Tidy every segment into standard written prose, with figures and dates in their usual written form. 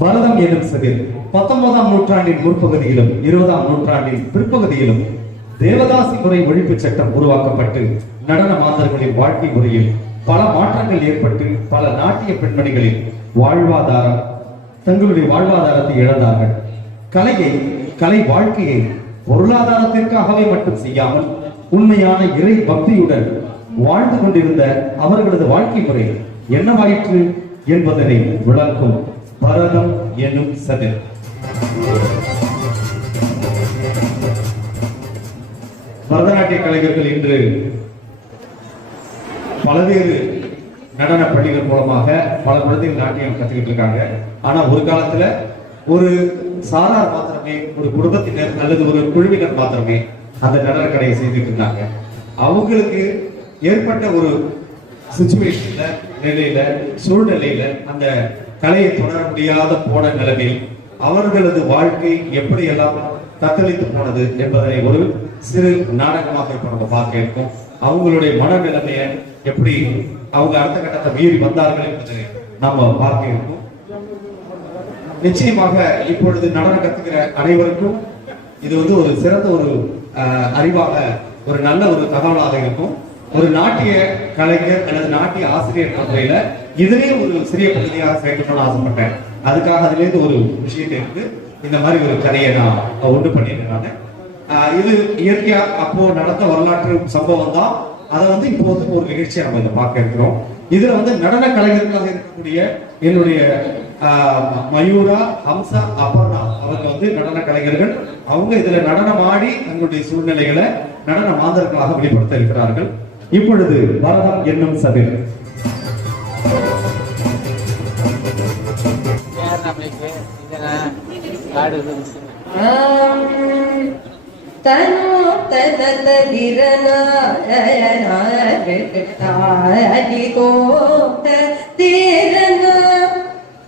பரதம் என்னும் சதிர் 19ஆம் நூற்றாண்டின் முற்பகுதியிலும் 20ஆம் நூற்றாண்டின் பிற்பகுதியிலும் தேவதாசி முறை ஒழிப்பு சட்டம் உருவாக்கப்பட்டு நடன மாந்தர்களின் வாழ்க்கை முறையில் பல மாற்றங்கள் ஏற்பட்டு பல நாட்டிய பெண்மணிகளின் தங்களுடைய வாழ்வாதாரத்தை இழந்தார்கள். கலை வாழ்க்கையை பொருளாதாரத்திற்காகவே மட்டும் செய்யாமல் உண்மையான இறை பக்தியுடன் வாழ்ந்து கொண்டிருந்த அவர்களது வாழ்க்கை முறை என்னவாயிற்று என்பதனை விளக்கும் பரதம் என்னும் சதிர். பரதநாட்டிய கலைஞர்கள் இன்று பல்வேறு நடன பள்ளிகள் மூலமாக பல குழந்தைகள் நாட்டியம் கத்துக்கிட்டு இருக்காங்க. ஆனா ஒரு காலத்துல ஒரு சாரார் மாத்திரமே, ஒரு குடும்பத்தினர் அல்லது ஒரு குழுவினர் மாத்திரமே அந்த நடன கலையை செய்துட்டு இருந்தாங்க. அவங்களுக்கு ஏற்பட்ட ஒரு சிச்சுவேஷன்ல சூழ்நிலையில அந்த கலையை தொடர முடியாத போன நிலைமையில் அவர்களது வாழ்க்கை எப்படி எல்லாம் தத்தளித்து போனது என்பதனை ஒரு சிறு நாடகமாக இப்ப நம்ம பார்க்க இருக்கோம். அவங்களுடைய மனநிலைமைய எப்படி அவங்க அடுத்த கட்டத்தை மீறி வந்தார்கள் என்பதை நம்ம பார்க்க இருக்கோம். நிச்சயமாக இப்பொழுது நடனம் கத்துக்கிற அனைவருக்கும் இது ஒரு சிறந்த ஒரு அறிவாக, ஒரு நல்ல ஒரு தகவலாக இருக்கும். ஒரு நாட்டிய கலைஞர் அல்லது நாட்டிய ஆசிரியர் முறையில இதுலயே ஒரு சிறிய பகுதியாக சேர்க்கணும்னு ஆசைப்பட்டேன். அதுக்காக அதுல இருந்து ஒரு விஷயத்தை எடுத்து இந்த மாதிரி ஒரு கதையை நான் உண்டு பண்ணியிருக்கேன். இது இயற்கையா அப்போ நடந்த வரலாற்று சம்பவம் தான். அதை இப்போது ஒரு நிகழ்ச்சியை நம்ம இதை பார்க்க இருக்கிறோம். இதுல நடன கலைஞர்களாக இருக்கக்கூடிய என்னுடைய மயூரா, ஹம்சா, அபர்ணா அவங்க நடன கலைஞர்கள். அவங்க இதுல நடனம் ஆடி தங்களுடைய சூழ்நிலைகளை நடன மாந்தர்களாக வெளிப்படுத்த இருக்கிறார்கள். இப்பொழுது பரதம் என்னும் சதிர்.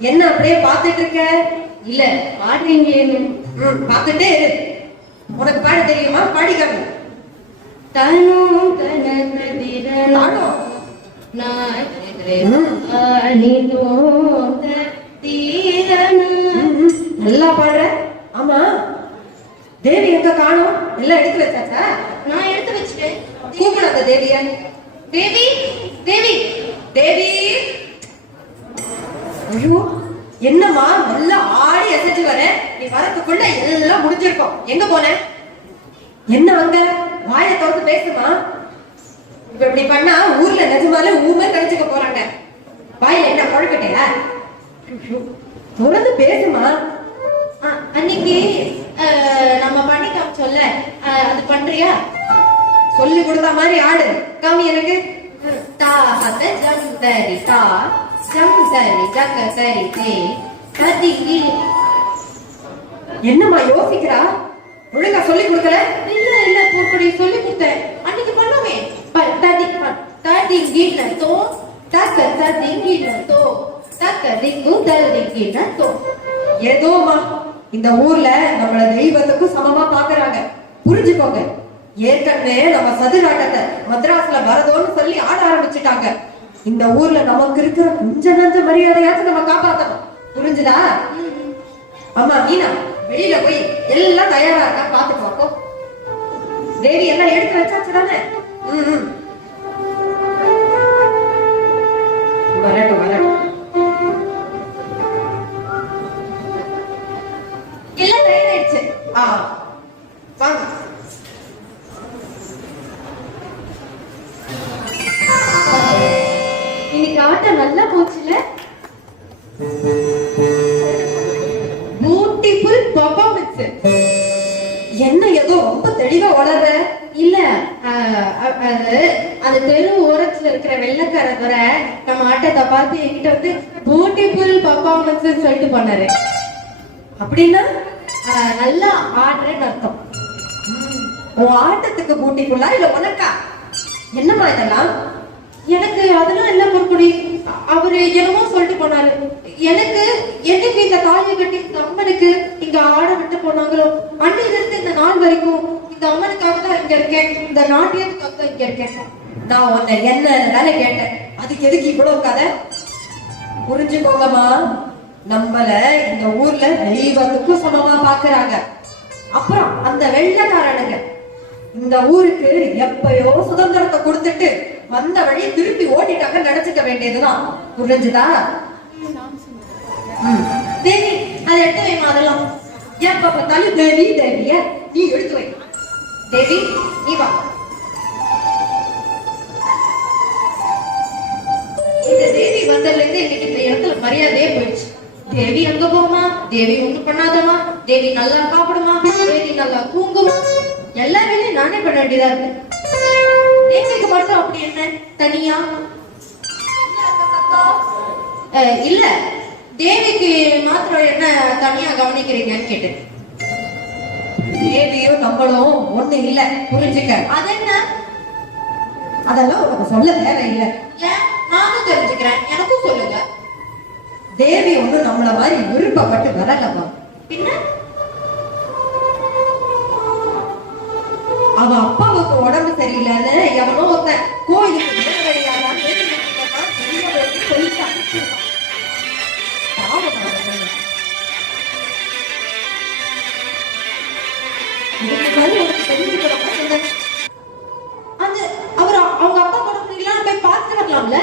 என்ன அப்படியே பாத்துட்டு இருக்க? இல்ல பாடுறீங்க, பாத்துட்டே உனக்கு பாட தெரியுமா? பாடிக்காம நல்லா பாடுற. ஆமா, தேவி எங்க காணோம்? எல்லாம் எடுத்து வச்சாச்சா? நான் எடுத்து வச்சுட்டேன். கூப்பிடாத தேவிய. தேவி, தேவி, தேவி. ஐயோ, என்னம்மா நல்லா ஆடி அசைச்சு வர? நீ வரதுக்குள்ள எல்லாம் முடிஞ்சிருக்கும். எங்க போன? என்ன அங்க வாயை திறந்து பேசுமா? இப்ப இப்படி பண்ணா ஊர்ல நிஜமாலே ஊமே கழிச்சுக்க போறாங்க. வாயில என்ன குழப்பிட்டியா? தொடர்ந்து பேசுமா. அன்னைக்கு நம்ம பண்ணி காமிச்சோல்ல, அது பண்றியா? சொல்லி கொடுத்த மாதிரி ஆடு. காமி எனக்கு. தா ஹத ஜம் தரி தா ஜம் தரி ஜக தரி தே கதி. என்னம்மா யோசிக்கிறா? ஒழுங்கா சொல்லி கொடுக்கல? இல்ல இல்ல போப்படி சொல்லி கொடுத்தேன். அன்னைக்கு பண்ணோமே. தடி தடி கீழ தோ தக்க தடி கீழ தோ தக்க திக்கு தடி கீழ தோ. ஏதோமா இந்த ஊர்ல நம்மள தெய்வத்துக்கும் சமமா பாக்குறாங்க. புரிஞ்சுக்கோங்க. ஏற்கனவே நம்ம சதுராட்டத்தை மദ്രാஸ்ல பரதோன்னு சொல்லி ஆட ஆரம்பிச்சுட்டாங்க. இந்த ஊர்ல நமக்கு இருக்கிற கொஞ்ச நஞ்ச மரியாதையாச்சும் நம்ம காப்பாத்தணும். புரிஞ்சுதா? அம்மா மீனா, வெளியில போய் எல்லாம் தயாரா இருக்கா பாத்துட்டு வாக்கோ. தேவி எல்லாம் எடுத்து வச்சாச்சு தானே? வரட்டும் வரட்டும். எல்லாம் தயாராயிடுச்சு. வாங்க. இன்னைக்கு ஆட்டம் நல்லா போச்சுல. Beautiful performance. என்ன ஏதோ ரொம்ப தெளிவா வளர்ற? இல்ல, அந்த தெரு ஓரத்துல இருக்கிற வெள்ளக்காரர் வர நம்ம ஆட்டத்தை பார்த்து என்கிட்ட பியூட்டிஃபுல் பெர்ஃபார்மன்ஸ் சொல்லிட்டு போனாரு. அப்படின்னா நல்லா ஆடுறேன்னு அர்த்தம். உன் ஆட்டத்துக்கு பியூட்டிஃபுல்லா இல்ல உனக்கா? என்னமா இதெல்லாம்? எனக்கு அதெல்லாம் எல்லாம் பொறுப்படி. அவரு என்னமோ சொல்லிட்டு போனாரு. எனக்கு என்னைக்கு இந்த தாலியை கட்டி இந்த அம்மனுக்கு இங்க ஆட விட்டு போனாங்களோ அன்னையில இருந்து இந்த நாள் வரைக்கும் இந்த அம்மனுக்காக தான் இங்க இருக்கேன், இந்த நாட்டியத்துக்காக தான் இங்க இருக்கேன். நான் உன்னை என்னன்னு கேட்டேன். அதுக்கு எதுக்கு இவ்வளவு கதை? புரிஞ்சுக்கோங்கம்மா, நம்மள இந்த ஊர்ல தெய்வத்துக்கும் சமமா பாக்குறாங்க. அப்புறம் அந்த வெள்ளக்காரனுங்க இந்த ஊருக்கு எப்பயோ சுதந்திரத்தை கொடுத்துட்டு வந்த வழியை திருப்பி ஓட்டிட்டாங்க நினைச்சுக்க வேண்டியதுதான். புரிஞ்சுதா? தேவி அதை எடுத்து வைமா. அதெல்லாம் எப்ப பார்த்தாலும் தேவி தேவிய நீ எடுத்து வை. தேவி நீ வா. இந்த தேவி வந்ததுல இருந்து இன்னைக்கு இந்த இடத்துல மரியாதையே போயிடுச்சு. தேவி அங்க போமா, தேவி ஒண்ணு பண்ணாதமா, தேவி நல்லா சாப்பிடுமா, தேவி நல்லா தூங்குமா, எல்லா வேலையும் நானே பண்ண வேண்டியதா இருக்கு. தேவிக்கு மட்டும் அப்படி என்ன தனியா? இல்ல தேவிக்கு மாத்திரம் என்ன தனியா கவனிக்கிறீங்கன்னு கேட்டேன். தேவியும் நம்மளும் ஒண்ணு இல்ல, புரிஞ்சுக்க. அது என்ன? அதெல்லாம் உனக்கு சொல்ல தேவையில்லை. ஏன்? நானும் தெரிஞ்சுக்கிறேன், எனக்கும் சொல்லுங்க. தேவி ஒண்ணு நம்மள மாதிரி விருப்பப்பட்டு வரலமா. பின்ன அவ அப்பாவுக்கு உடம்பு சரியில்லைன்னு எவனோ ஒருத்தன் கோயிலுக்கு சொல்லிட்டான். அவங்க அப்பா உடம்பு சரியில்லைன்னு போய் பார்த்துட்டு வரலாம்ல.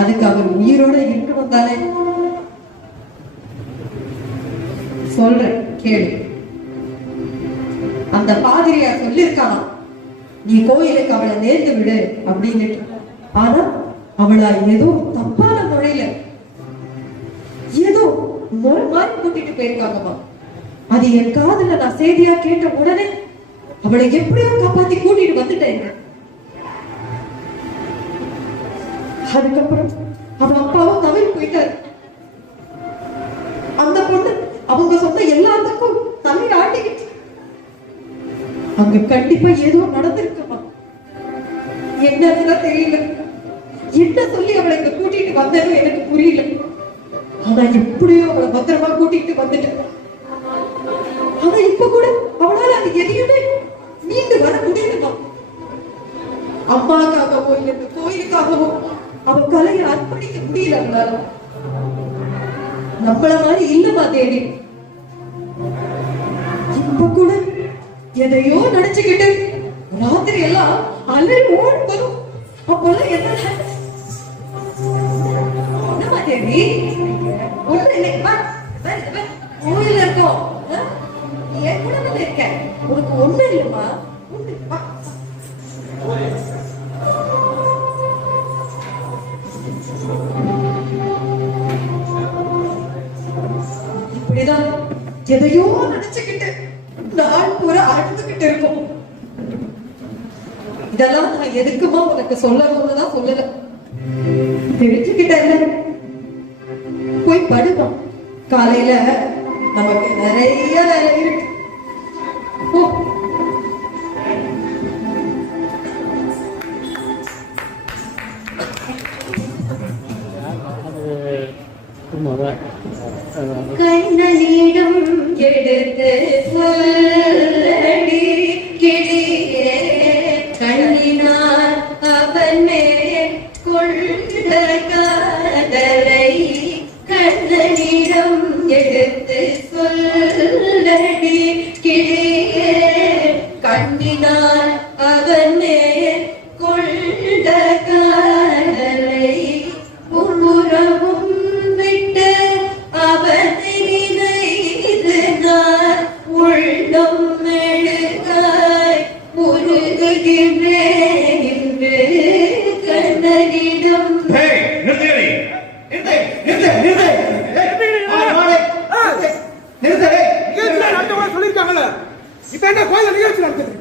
அதுக்கு அவர் உயிரோட இருக்கணும் தானே. சொல்றேன் கேளு. அந்த பாதிரியார் சொல்லிருக்கானா நீ கோயிலுக்கு அவளை நேர்ந்து விடு அப்படின்னு. ஆனா அவளா ஏதோ தப்பான முறையில ஏதோ முறை மாதிரி கூட்டிட்டு போயிருக்காங்கம்மா. அது என் காதுல நான் செய்தியா கேட்ட உடனே அவளை எப்படியோ காப்பாத்தி கூட்டிட்டு வந்துட்டேன். அதுக்கப்புறம் அவன் அப்பாவும் தவறி போயிட்டாரு. அந்த பொண்ணு அவங்க சொன்ன எல்லாத்துக்கும் தமிழ் ஆட்டிக்கிட்டு அங்க கண்டிப்பா ஏதோ நடந்திருக்குமா. என்னன்னு தெரியல. என்ன சொல்லி அவளை இங்க கூட்டிட்டு வந்ததும் எனக்கு புரியல. ஆனா எப்படியோ அவளை பத்திரமா கூட்டிட்டு வந்துட்டேன். ஆனா இப்ப கூட அவளால அது எதையுமே மீண்டு வர முடியலமா. அம்மாக்காகவோ இந்த கோயிலுக்காகவோ அவ கலையை அர்ப்பணிக்க முடியல அவளால. நம்மள மாதிரி இல்லமா தேவி. இப்ப கூட எதையோ நினைச்சுக்கிட்டு ராத்திரி எல்லாம் அலறி ஓடி வரும். அப்பெல்லாம் என்னமா தேவி ஒண்ணு இல்லைங்களா? கோயில இருக்கோம், என் கூட இருக்க, உனக்கு ஒண்ணு இல்லைம்மா. இப்படிதான் எதையோ நினைச்சுக்கிட்டு நாள் பூரா அழுதுகிட்டு இருக்கும். இதெல்லாம் நான் எதுக்குமா உனக்கு சொல்லணும்னு தான் சொல்லல. தெரிஞ்சுக்கிட்டேன். போய் படுப்போம். காலையில நமக்கு நிறைய வேலை இருக்கு. கண்ணனிடம் எடுத்து சொல்லடி கிளியே, கண்ணினார் அவன் மேல் கொண்ட காதலை கண்ணனிடம் எடுத்து சொல்லடி கிளியே, கண்ணினார் அவன் மேல் கொண்ட காதலை உறவும் விட்டு அவனை நினைத்து நான் உள்ளம் மெழுகாய் உருகுகின்றேன் என்று கண்ணனிடம். சொல்லிருக்காங்கல்ல, இப்ப என்ன கோயில நிகழ்ச்சி நடத்துறீங்க?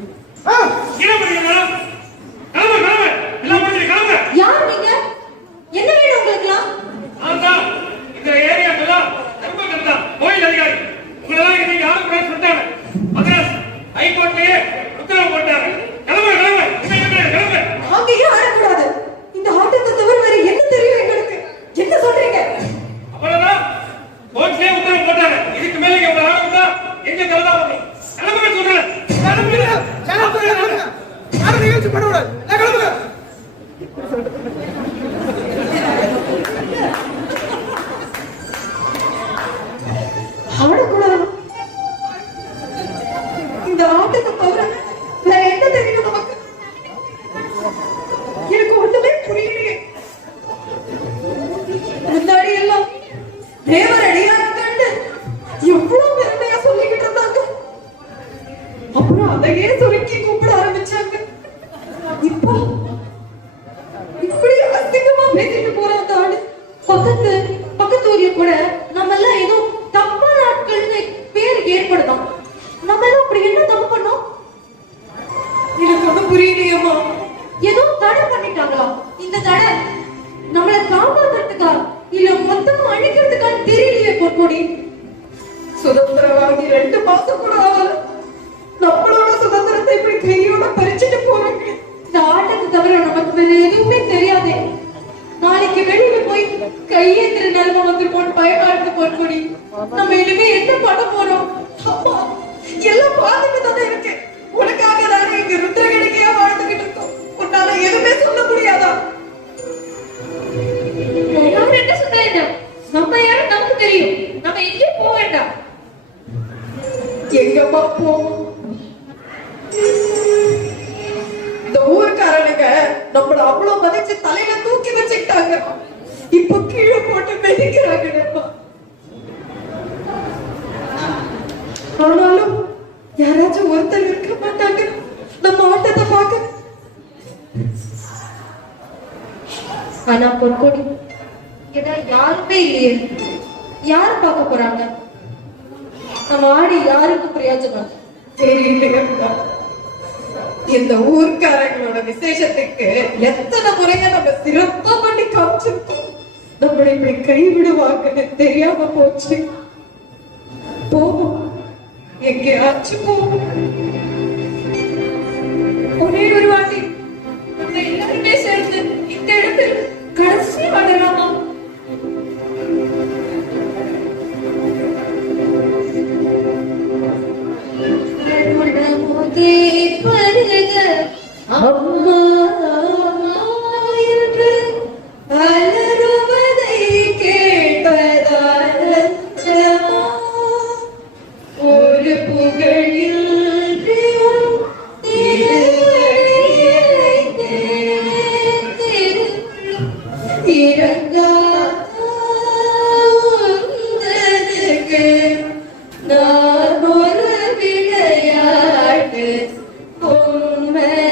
யார் நீங்க? என்ன வேணும் உங்களுக்குலாம்? இந்த ஏரியாக்கெல்லாம் கோயில் அதிகாரி உங்களெல்லாம் இன்னைக்கு யாரு கூட சொல்லிட்டாங்க. மദ്രാஸ் ஹைகோர்ட்லயே உத்தரவு போட்டாங்க. கிளம்பு கிளம்பு கிளம்பு. அங்கேயே ஆடக்கூடாது. இந்த ஆட்டத்தை தவிர வேற என்ன தெரியும் எங்களுக்கு? என்ன சொல்றீங்க? அவ்வளவுதான், கோர்ட்லயே உத்தரவு போட்டாங்க. இதுக்கு மேல இங்க ஆரம்பிச்சா எங்க கலதா வரும். கிளம்புங்க சொல்றேன். யாரும் நிகழ்ச்சி பண்ணக்கூடாது. கிளம்புங்க. தேவரடியார் கண்டு எவ்வளவு பெருமையா சொல்லிக்கிட்டு இருந்தாங்க. அப்புறம் அதையே சுருக்கி கூப்பிட ஆரம்பிச்சாங்க. இப்போ இப்படி அசிங்கமா பேசிட்டு போற அந்த ஆளு பக்கத்து ஊர்ல கூட நம்ம எல்லாம் ஏதோ தப்பான ஆட்கள்னு பேர் ஏற்படுதான். நம்ம எல்லாம் அப்படி என்ன தப்பு பண்ணோம்? எனக்கு ஒண்ணும் புரியலையம்மா. ஏதோ தடை பண்ணிட்டாங்களா? இந்த தடை நம்மளை காப்பாத்துறதுக்கா இல்ல மொத்தமா அழிக்கிறதுக்கான்னு தெரியலையே பொற்கொடி. சுதந்திரவாதி 2 மாசம் கூட ஆகல. நம்மளோட சுதந்திரத்தை இப்படி கையோட பறிச்சுட்டு போறாங்க. இந்த ஆட்டத்தை தவிர நமக்கு வேற எதுவுமே தெரியாதே. நாளைக்கு வெளியில போய் கையேந்திர நிலைமை வந்துருமோன்னு பயமா இருக்கு பொற்கொடி. நம்ம இனிமே என்ன பண்ண போறோம்? அம்மா, எல்லாம் பார்த்துட்டு தானே இருக்கு. உனக்காக தானே இங்க ருத்ரகணிக்கையா வாழ்ந்துகிட்டு இருக்கோம். உன்னால எதுவுமே சொல்ல முடியாதா? யாரும் என்ன சொன்னா என்ன? நம்ம யாரும் நமக்கு தெரியும். நம்ம எங்கேயும் போக வேண்டாம். எங்கம்மா போவோம்? இந்த ஊர்க்காரனுங்க நம்மள அவ்வளவு மதிச்சு தலையில தூக்கி வச்சுக்கிட்டாங்க. இப்ப கீழே போட்டு மெதிக்கிறாங்க. ஆனாலும் யாராச்சும் ஒருத்தர் இருக்க மாட்டாங்க நம்ம ஆட்டத்தை பார்க்க. ஆனா பொற்கொடி ஏதா யாருமே இல்லையே. யாரு பார்க்க போறாங்க? நம்ம ஆடி யாருக்கும் பிரயோஜனம் தெரியலையா? இந்த ஊர்க்காரங்களோட விசேஷத்துக்கு எத்தனை முறையா நம்ம சிறப்பா பண்ணி காமிச்சிருக்கோம். நம்மளை இப்படி கைவிடுவாங்கன்னு தெரியாம போச்சு. போவோம், எங்கேயாச்சும் போவோம். ஒரே ஒரு வாட்டி நம்ம எல்லாருமே சேர்ந்து இந்த இடத்தில் கடைசி வாழலாமா? அம்மா என்று அலறுவதை கேட்பதால் ஒரு புகழில் நான் ஒரு விளையாட்டு பொம்மையா